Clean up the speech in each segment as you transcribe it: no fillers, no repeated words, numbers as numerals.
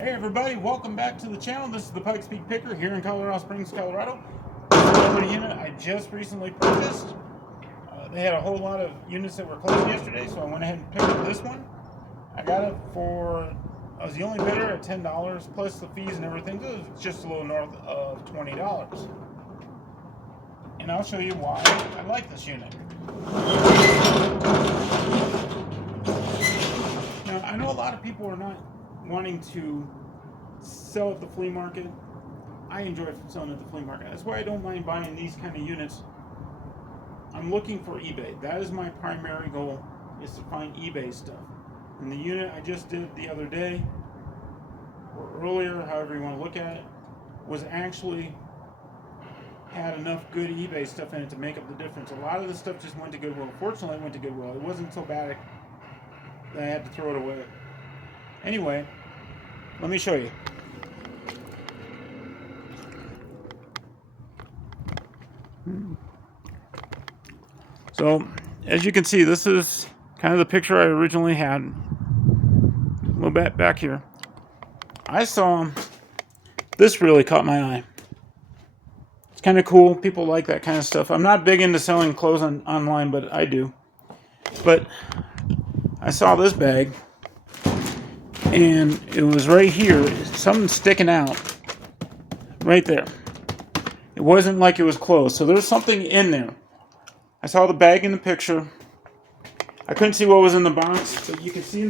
Hey everybody, welcome back to the channel. This is the Pikes Peak Picker here in Colorado Springs, Colorado. This is another unit I just recently purchased. They had a whole lot of units that were closed yesterday, so I went ahead and picked up this one. I got it for, I was the only bidder at $10 plus the fees and everything, so it's just a little north of $20. And I'll show you why I like this unit. Now, I know a lot of people are not wanting to sell at the flea market. I enjoy selling at the flea market. That's why I don't mind buying these kind of units. I'm looking for eBay. That is my primary goal, is to find eBay stuff. And the unit I just did the other day, or earlier, however you want to look at it, was actually had enough good eBay stuff in it to make up the difference. A lot of the stuff just went to Goodwill. Fortunately, it went to Goodwill. It wasn't so bad that I had to throw it away. Anyway, let me show you. So, as you can see, this is kind of the picture I originally had. A little bit back here. I saw this really caught my eye. It's kind of cool. People like that kind of stuff. I'm not big into selling clothes online, but I do. But I saw this bag, and it was right here, something sticking out right there. It wasn't like it was closed, so there's something in there. I saw the bag in the picture. I couldn't see what was in the box, but you can see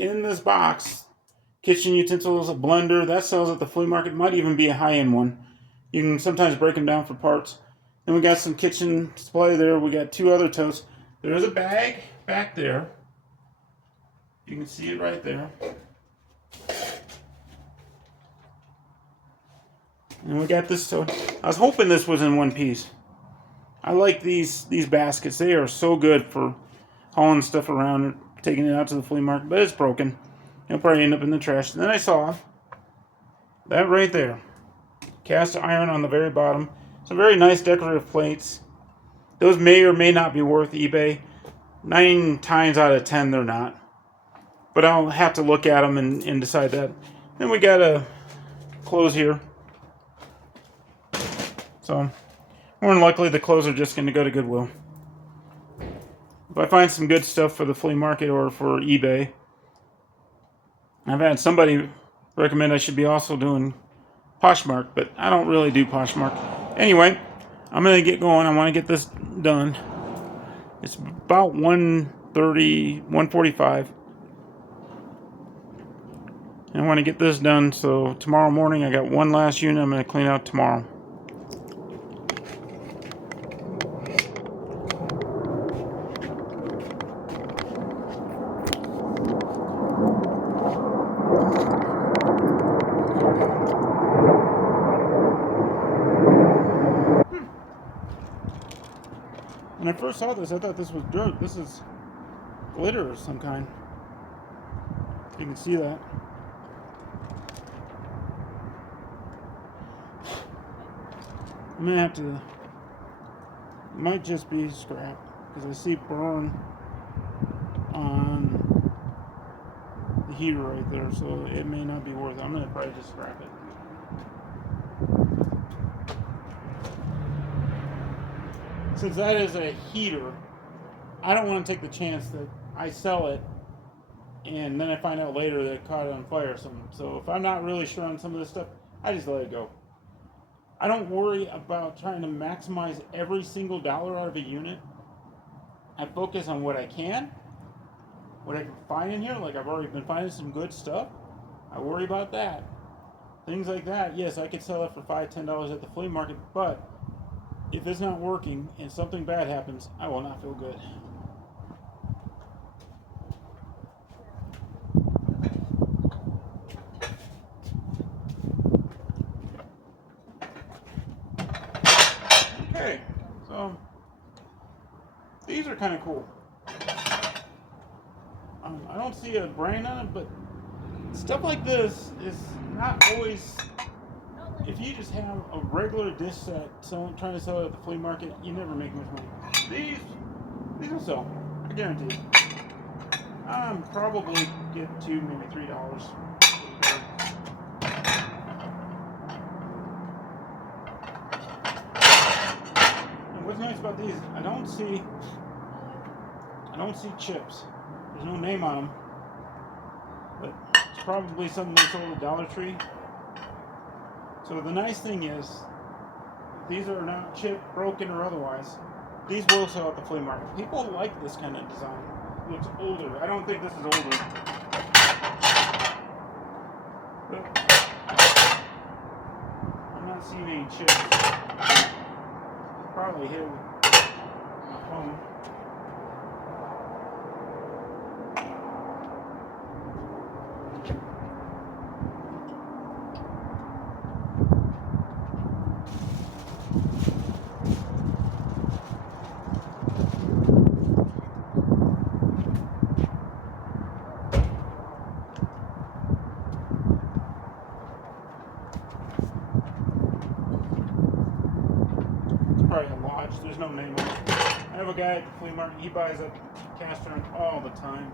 in this box, kitchen utensils, a blender. That sells at the flea market. Might even be a high-end one. You can sometimes break them down for parts. Then we got some kitchen supply there. We got two other totes. There's a bag back there. You can see it right there. And we got this tote. I was hoping this was in one piece. I like these baskets. They are so good for hauling stuff around and taking it out to the flea market, but it's broken. It'll probably end up in the trash. And then I saw that right there. Cast iron on the very bottom. Some very nice decorative plates. Those may or may not be worth eBay. 9 times out of 10 they're not. But I'll have to look at them and decide that. Then we got a clothes here. So, more than likely the clothes are just going to go to Goodwill. If I find some good stuff for the flea market or for eBay. I've had somebody recommend I should be also doing Poshmark, but I don't really do Poshmark. Anyway, I'm going to get going. I want to get this done. It's about 1:30, 1:45. And I want to get this done, so tomorrow morning I got one last unit I'm going to clean out tomorrow. When I first saw this, I thought this was dirt. This is glitter of some kind. You can see that. I'm gonna have to. It might just be scrap because I see burn on the heater right there, so it may not be worth it. I'm gonna probably just scrap it. Since that is a heater, I don't want to take the chance that I sell it and then I find out later that it caught on fire or something. So if I'm not really sure on some of this stuff, I just let it go. I don't worry about trying to maximize every single dollar out of a unit. I focus on what I can find in here. Like I've already been finding some good stuff. I worry about that. Things like that, yes, I could sell it for $5, $10 at the flea market, but if it's not working and something bad happens, I will not feel good. Okay, so these are kind of cool. I don't see a brand on it, but stuff like this is not always. If you just have a regular dish set, someone trying to sell it at the flea market, you never make much money. These will sell. Guaranteed. I'm probably get $2, maybe $3. And what's nice about these, I don't see chips. There's no name on them, but it's probably something they sold at Dollar Tree. So the nice thing is, these are not chipped, broken, or otherwise. These will sell at the flea market. People like this kind of design. It looks older. I don't think this is older. But I'm not seeing any chips. Probably hit my phone. Probably a Lodge. There's no name on it. I have a guy at the flea market. He buys a cast iron all the time.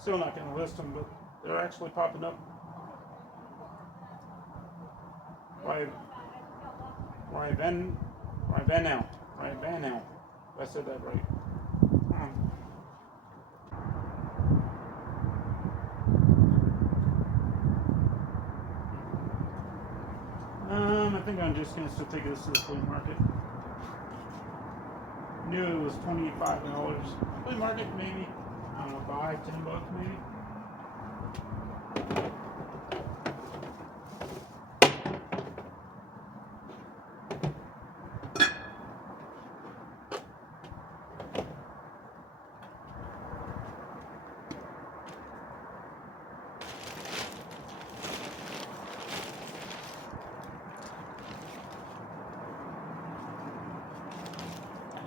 Still not going to list them, but they're actually popping up. Right now. I said that right. I think I'm just going to still take this to the flea market. Knew it was $25. Flea market, maybe. I don't know, $5-10 maybe.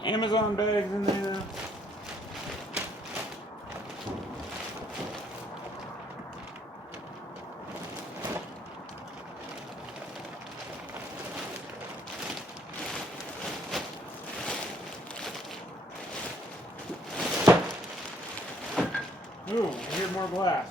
Amazon bags in there. Ooh, I hear more glass.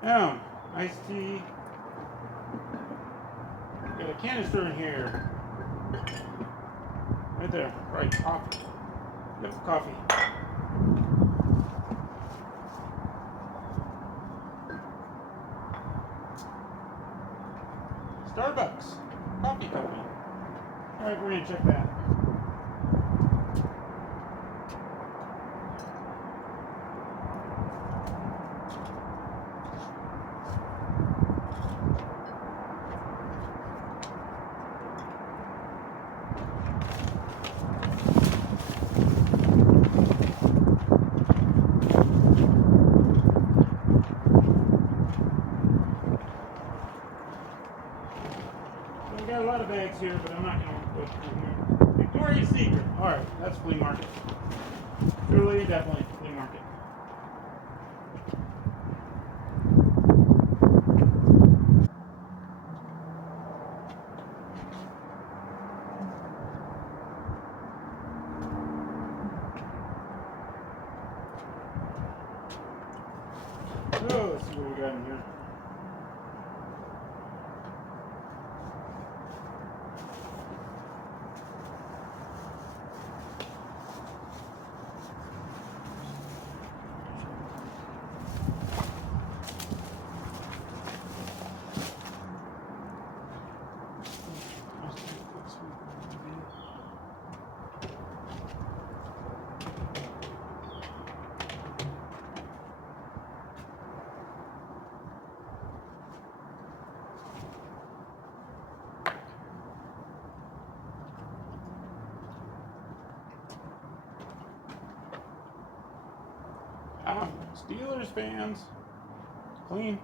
Now, iced tea. Got a canister in here. Right there. Right, coffee. Look for coffee. Starbucks. Coffee company. Alright, we're gonna check that. Got a lot of bags here, but I'm not going to go through here. Victoria's Secret. Alright, that's flea market. Truly, definitely flea market. Oh, let's see what we got in here. Yeah, Steelers fans. Clean.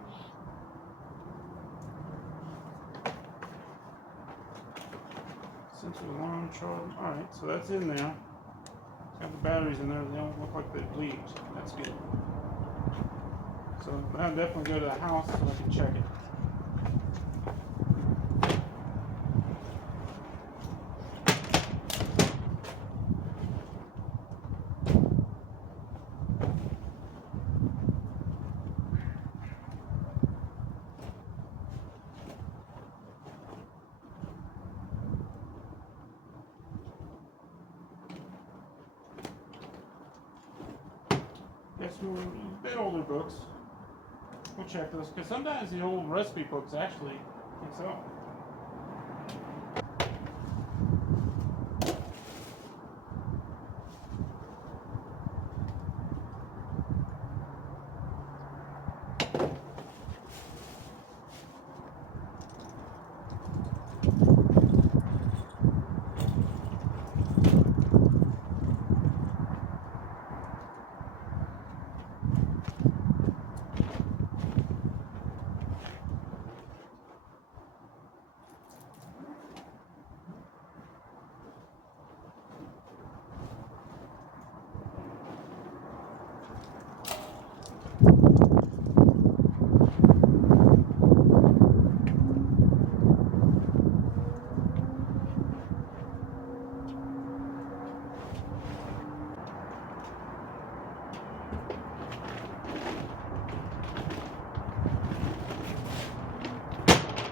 Sensor alarm charge. Alright, so that's in there. Got the batteries in there. They don't look like they bleed. That's good. So I'll definitely go to the house so I can check it. Guess we're a bit older books. We'll check those because sometimes the old recipe books actually can sell.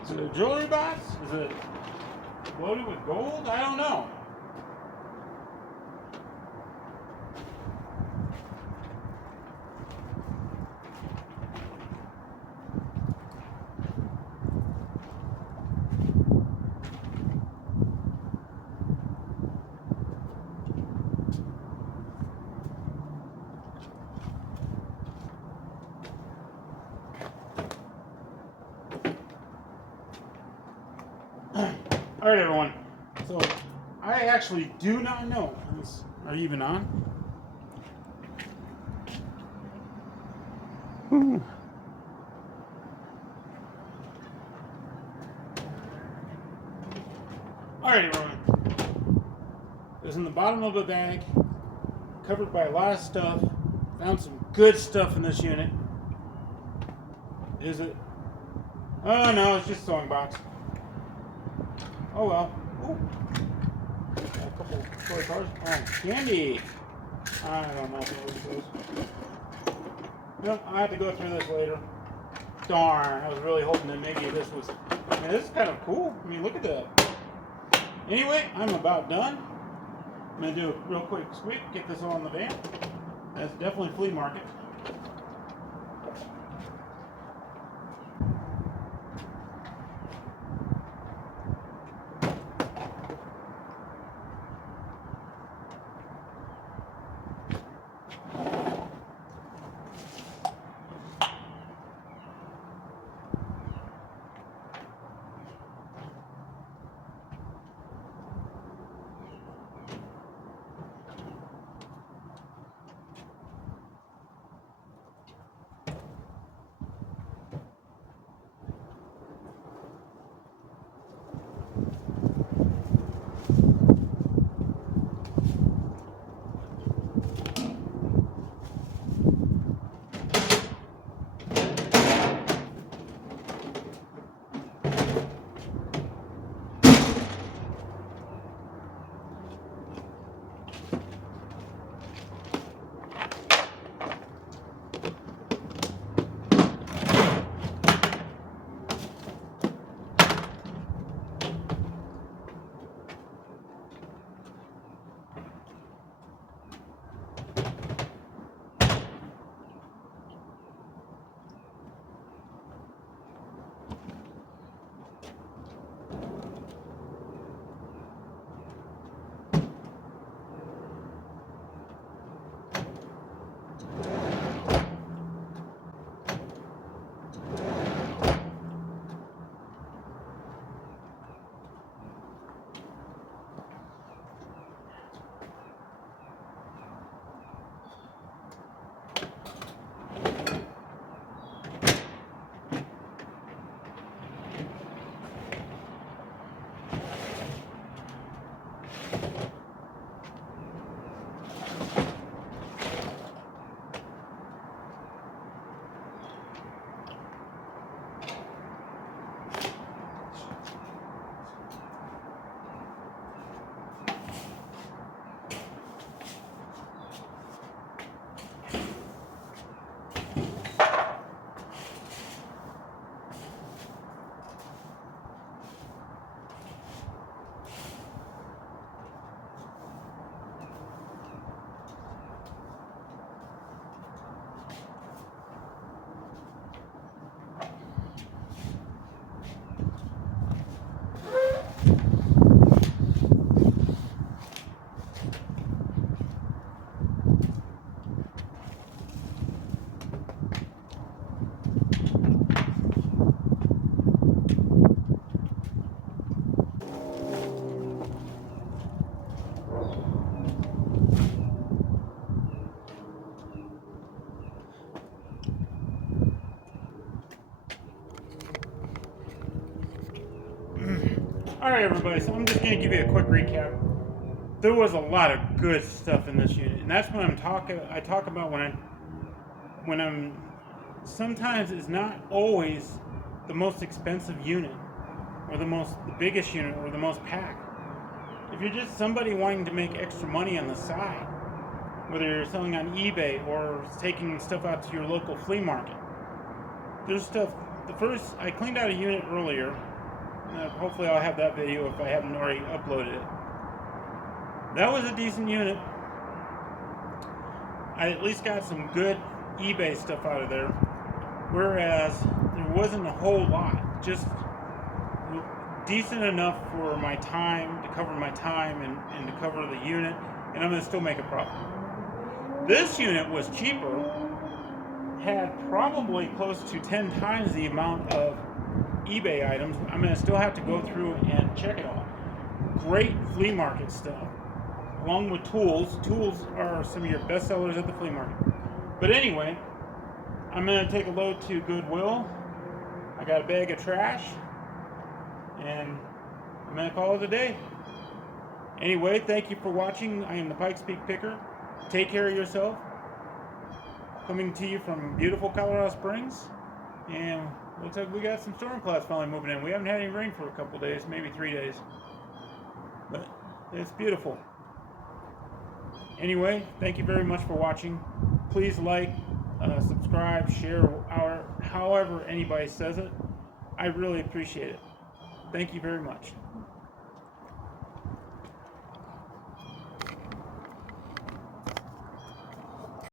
Is it a jewelry box? Is it loaded with gold? I don't know. All right, everyone. So I actually do not know. Are you even on? Ooh. All right, everyone. It was in the bottom of a bag, covered by a lot of stuff. Found some good stuff in this unit. Is it? Oh no, it's just a sewing box. Oh well. Ooh. Got a couple toy cars. Oh, candy. I don't know if it was those. No, I have to go through this later. Darn, I was really hoping that maybe this was. I mean, this is kind of cool. I mean, look at that. Anyway, I'm about done. I'm gonna do a real quick sweep, get this on the van. That's definitely flea market. Alright everybody, so I'm just going to give you a quick recap. There was a lot of good stuff in this unit, and that's what I talk about when I'm sometimes it's not always the most expensive unit or the biggest unit or the most pack. If you're just somebody wanting to make extra money on the side, whether you're selling on eBay or taking stuff out to your local flea market, there's stuff. I cleaned out a unit earlier. Hopefully I'll have that video if I haven't already uploaded it. That was a decent unit. I at least got some good eBay stuff out of there, whereas there wasn't a whole lot, just decent enough for my time, to cover my time and to cover the unit, and I'm going to still make a profit. This unit was cheaper, had probably close to 10 times the amount of eBay items. I'm going to still have to go through and check it all. Great flea market stuff, along with tools. Tools are some of your best sellers at the flea market. But anyway, I'm going to take a load to Goodwill. I got a bag of trash, and I'm going to call it a day. Anyway, thank you for watching. I am the Pikes Peak Picker. Take care of yourself. Coming to you from beautiful Colorado Springs. And looks like we got some storm clouds finally moving in. We haven't had any rain for a couple days, maybe 3 days. But it's beautiful. Anyway, thank you very much for watching. Please like, subscribe, share, however anybody says it. I really appreciate it. Thank you very much.